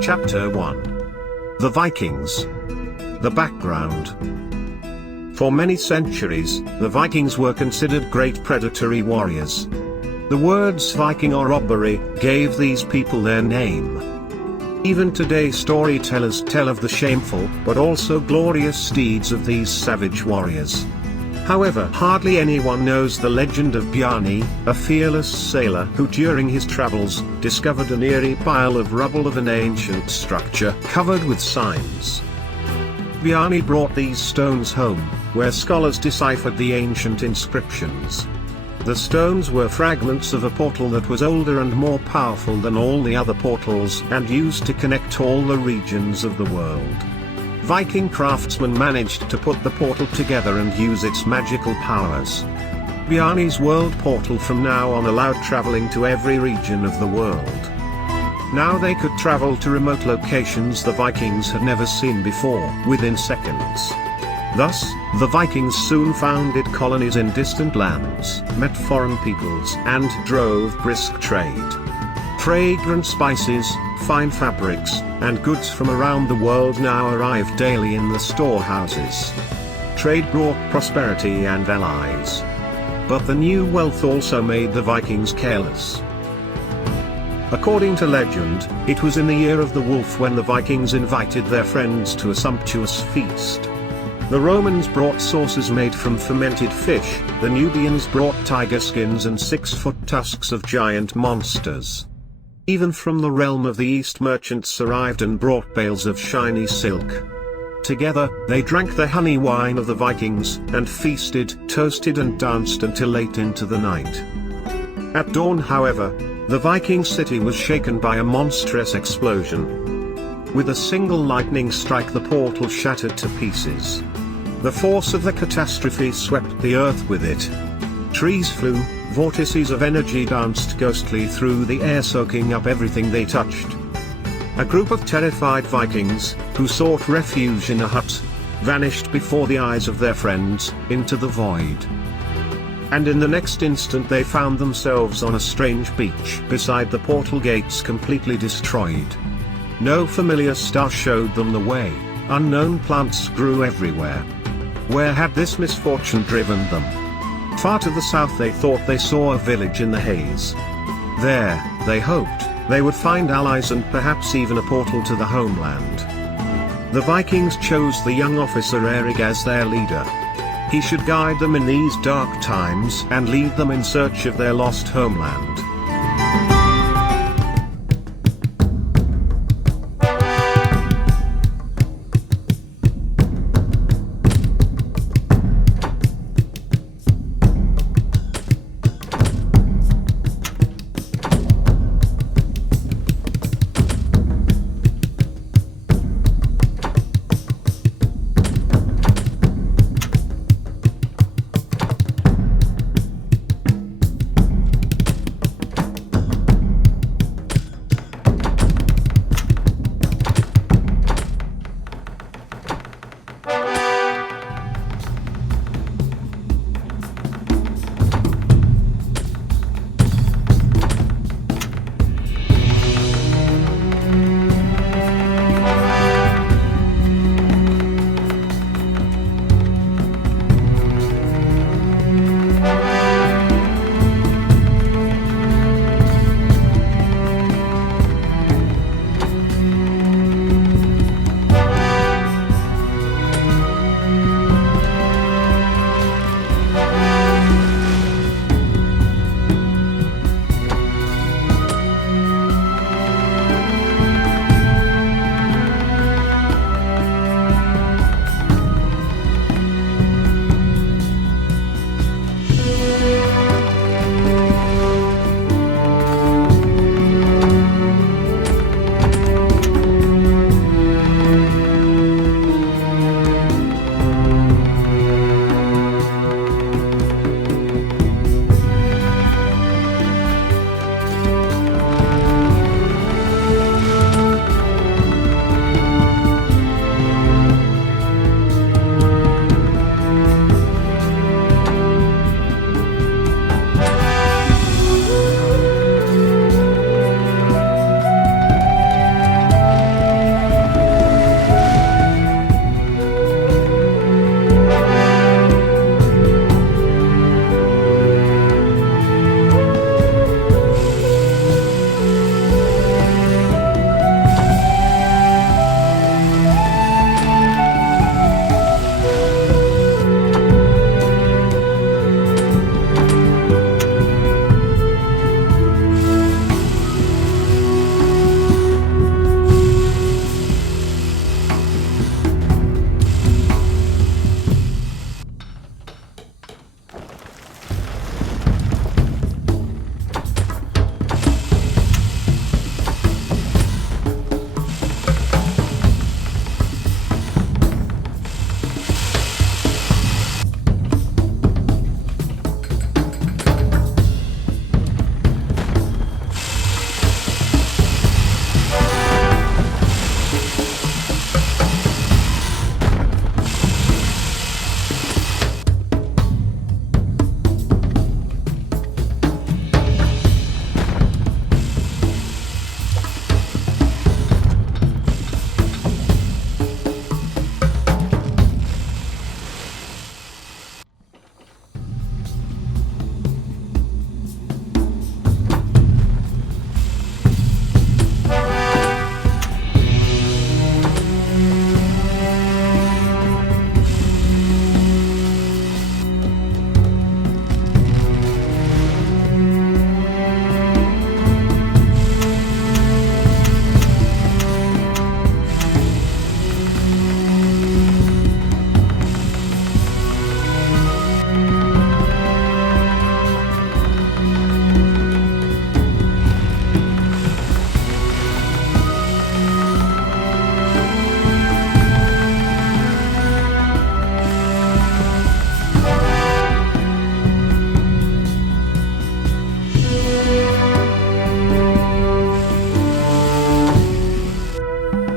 Chapter 1. The Vikings. The background. For many centuries, the Vikings were considered great predatory warriors. The words Viking or robbery gave these people their name. Even today storytellers tell of the shameful but also glorious deeds of these savage warriors. However, hardly anyone knows the legend of Bjarni, a fearless sailor who during his travels discovered an eerie pile of rubble of an ancient structure covered with signs. Bjarni brought these stones home, where scholars deciphered the ancient inscriptions. The stones were fragments of a portal that was older and more powerful than all the other portals and used to connect all the regions of the world. Viking craftsmen managed to put the portal together and use its magical powers. Bjarni's world portal from now on allowed traveling to every region of the world. Now they could travel to remote locations the Vikings had never seen before within seconds. Thus, the Vikings soon founded colonies in distant lands, met foreign peoples, and drove brisk trade. Fragrant spices, fine fabrics, and goods from around the world now arrived daily in the storehouses. Trade brought prosperity and allies. But the new wealth also made the Vikings careless. According to legend, it was in the year of the wolf when the Vikings invited their friends to a sumptuous feast. The Romans brought sauces made from fermented fish, the Nubians brought tiger skins and 6-foot tusks of giant monsters. Even from the realm of the East merchants arrived and brought bales of shiny silk. Together, they drank the honey wine of the Vikings, and feasted, toasted and danced until late into the night. At dawn however, the Viking city was shaken by a monstrous explosion. With a single lightning strike the portal shattered to pieces. The force of the catastrophe swept the earth with it. Trees flew, vortices of energy danced ghostly through the air soaking up everything they touched. A group of terrified Vikings, who sought refuge in a hut, vanished before the eyes of their friends, into the void. And in the next instant they found themselves on a strange beach beside the portal gates completely destroyed. No familiar star showed them the way, unknown plants grew everywhere. Where had this misfortune driven them? Far to the south they thought they saw a village in the haze. There, they hoped, they would find allies and perhaps even a portal to the homeland. The Vikings chose the young officer Erik as their leader. He should guide them in these dark times and lead them in search of their lost homeland.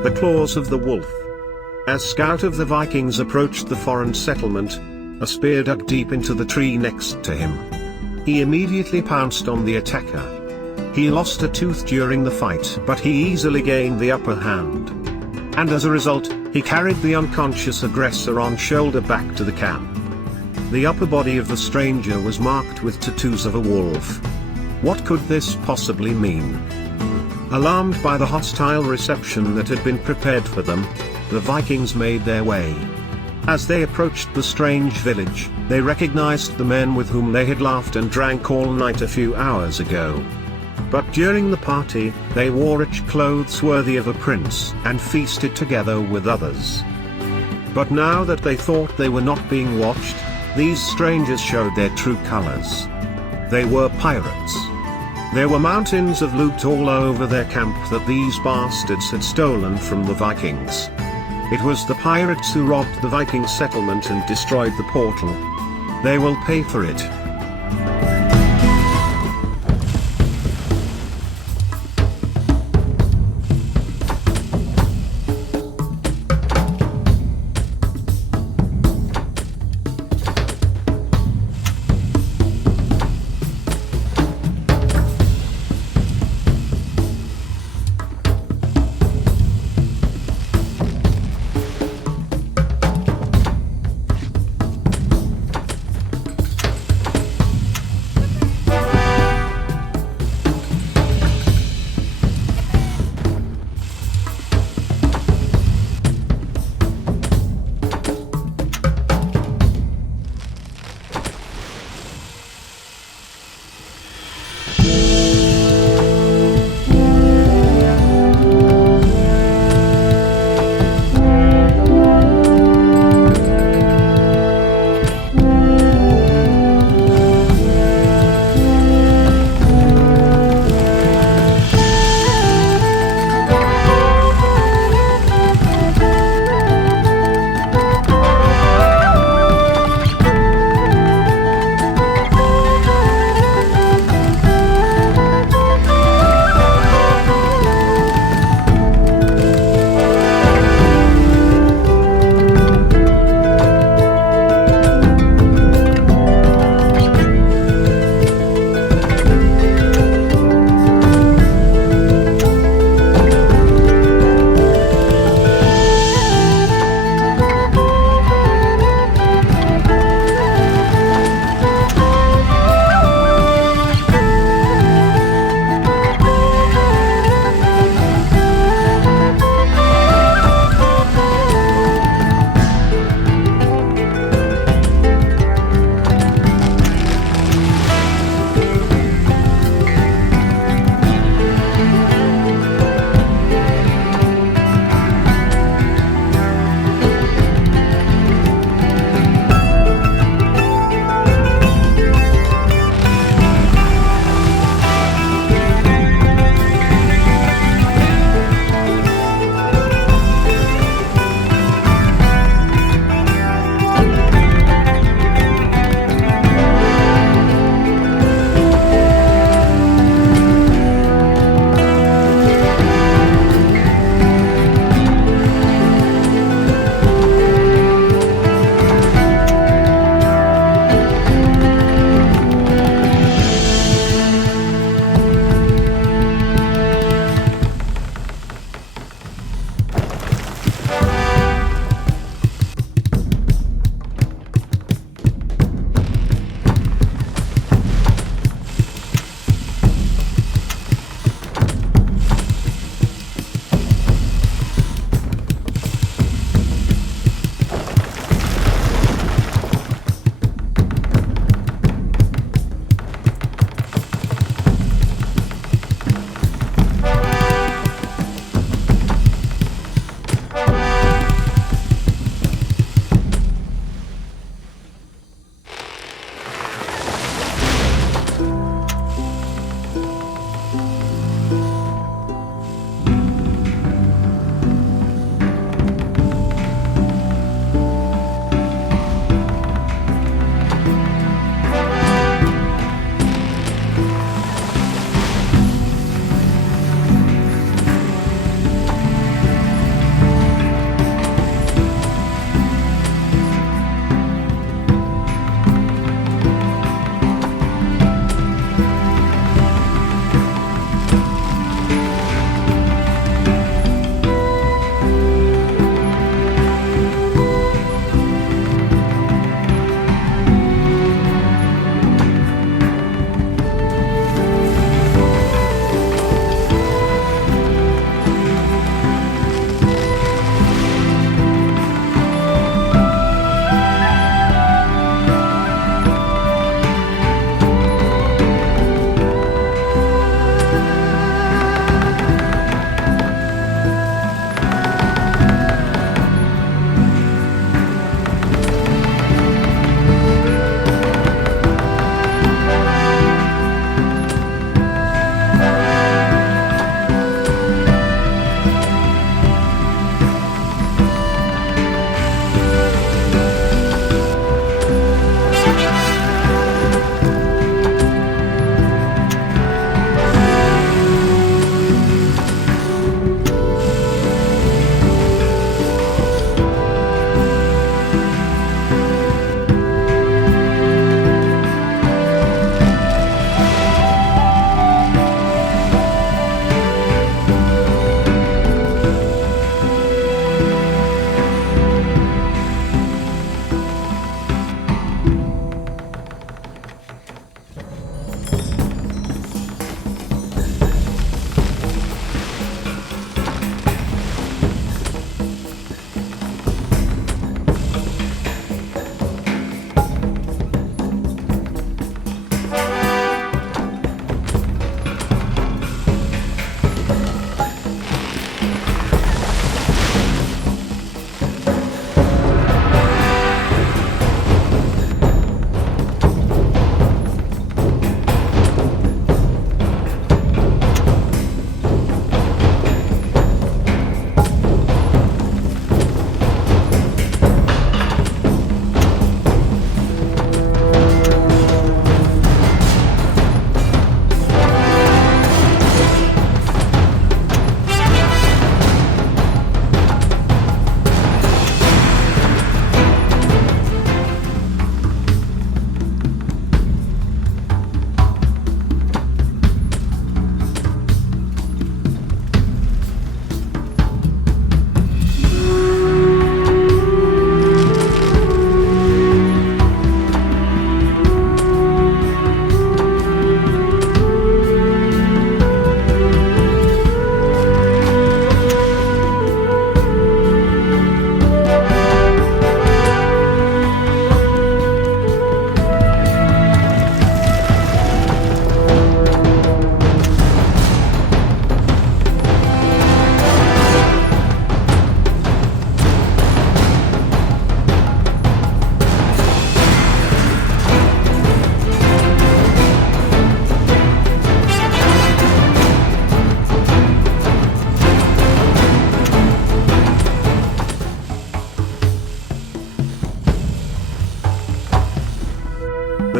The claws of the wolf. As Scout of the Vikings approached the foreign settlement, a spear dug deep into the tree next to him. He immediately pounced on the attacker. He lost a tooth during the fight, but he easily gained the upper hand. And as a result, he carried the unconscious aggressor on shoulder back to the camp. The upper body of the stranger was marked with tattoos of a wolf. What could this possibly mean? Alarmed by the hostile reception that had been prepared for them, the Vikings made their way. As they approached the strange village, they recognized the men with whom they had laughed and drank all night a few hours ago. But during the party, they wore rich clothes worthy of a prince and feasted together with others. But now that they thought they were not being watched, these strangers showed their true colors. They were pirates. There were mountains of loot all over their camp that these bastards had stolen from the Vikings. It was the pirates who robbed the Viking settlement and destroyed the portal. They will pay for it.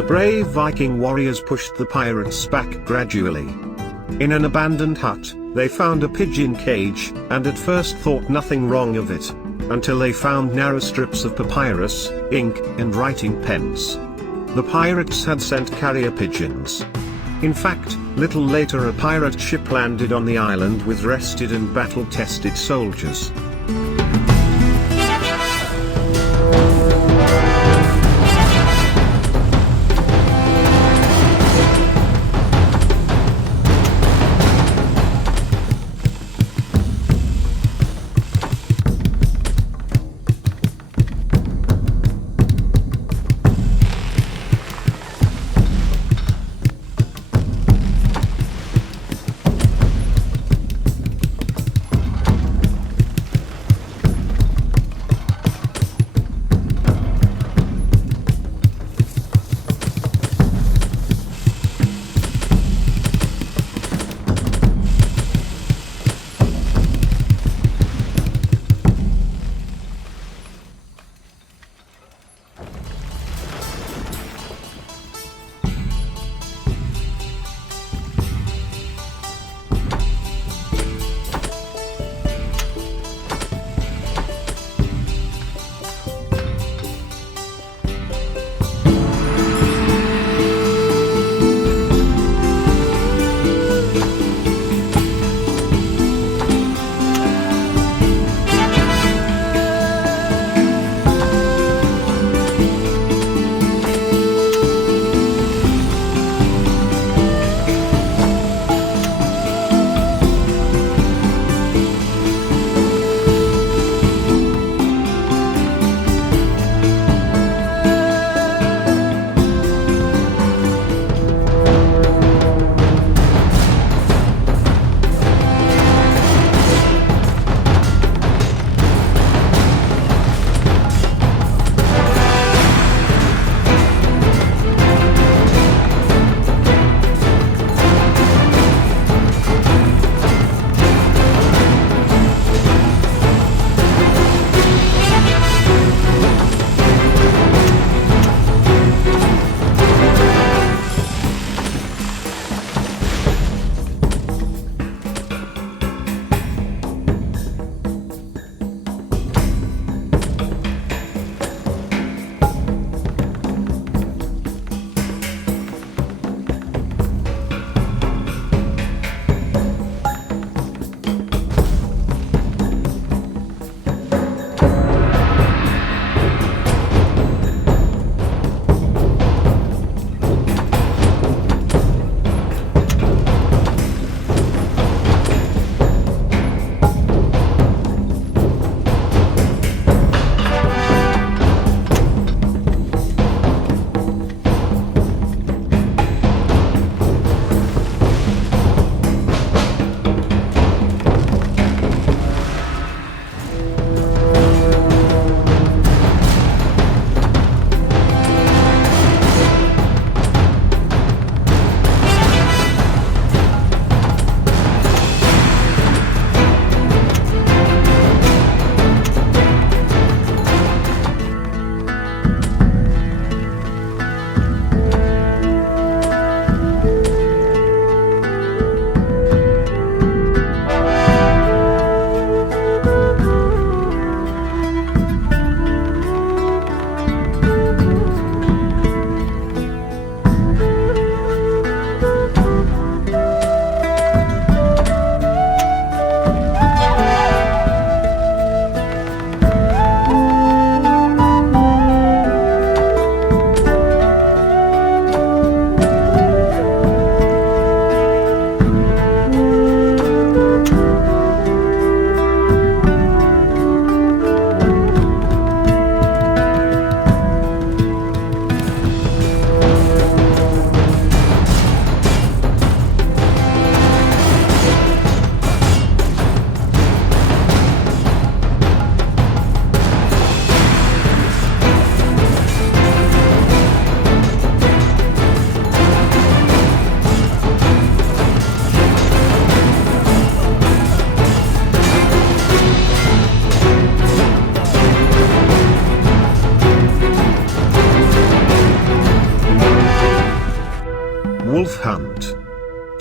brave Viking warriors pushed the pirates back gradually. In an abandoned hut, they found a pigeon cage, and at first thought nothing wrong of it, until they found narrow strips of papyrus, ink, and writing pens. The pirates had sent carrier pigeons. In fact, little later a pirate ship landed on the island with rested and battle-tested soldiers.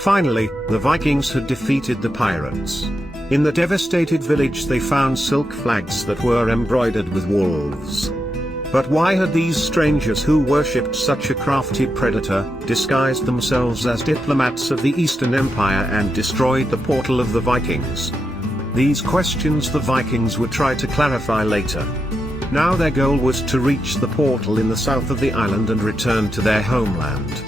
Finally, the Vikings had defeated the pirates. In the devastated village they found silk flags that were embroidered with wolves. But why had these strangers who worshipped such a crafty predator, disguised themselves as diplomats of the Eastern Empire and destroyed the portal of the Vikings? These questions the Vikings would try to clarify later. Now their goal was to reach the portal in the south of the island and return to their homeland.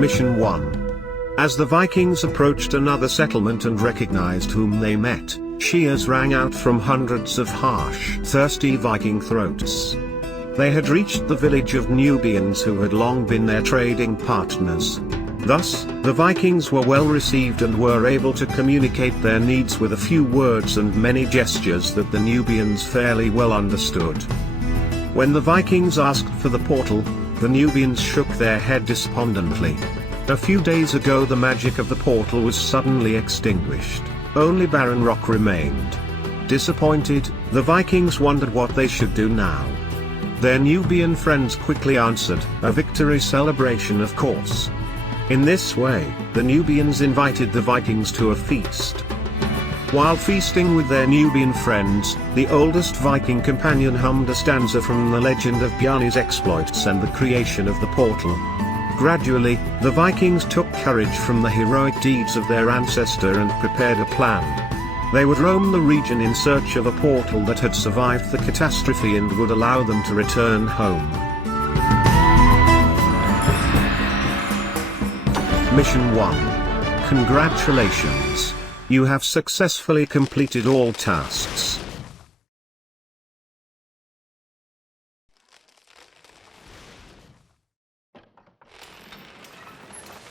Mission 1. As the Vikings approached another settlement and recognized whom they met, cheers rang out from hundreds of harsh, thirsty Viking throats. They had reached the village of Nubians who had long been their trading partners. Thus, the Vikings were well received and were able to communicate their needs with a few words and many gestures that the Nubians fairly well understood. When the Vikings asked for the portal, the Nubians shook their head despondently. A few days ago the magic of the portal was suddenly extinguished. Only barren rock remained. Disappointed, the Vikings wondered what they should do now. Their Nubian friends quickly answered, "A victory celebration, of course." In this way, the Nubians invited the Vikings to a feast. While feasting with their Nubian friends, the oldest Viking companion hummed a stanza from the legend of Bjarne's exploits and the creation of the portal. Gradually, the Vikings took courage from the heroic deeds of their ancestor and prepared a plan. They would roam the region in search of a portal that had survived the catastrophe and would allow them to return home. Mission 1. Congratulations! You have successfully completed all tasks.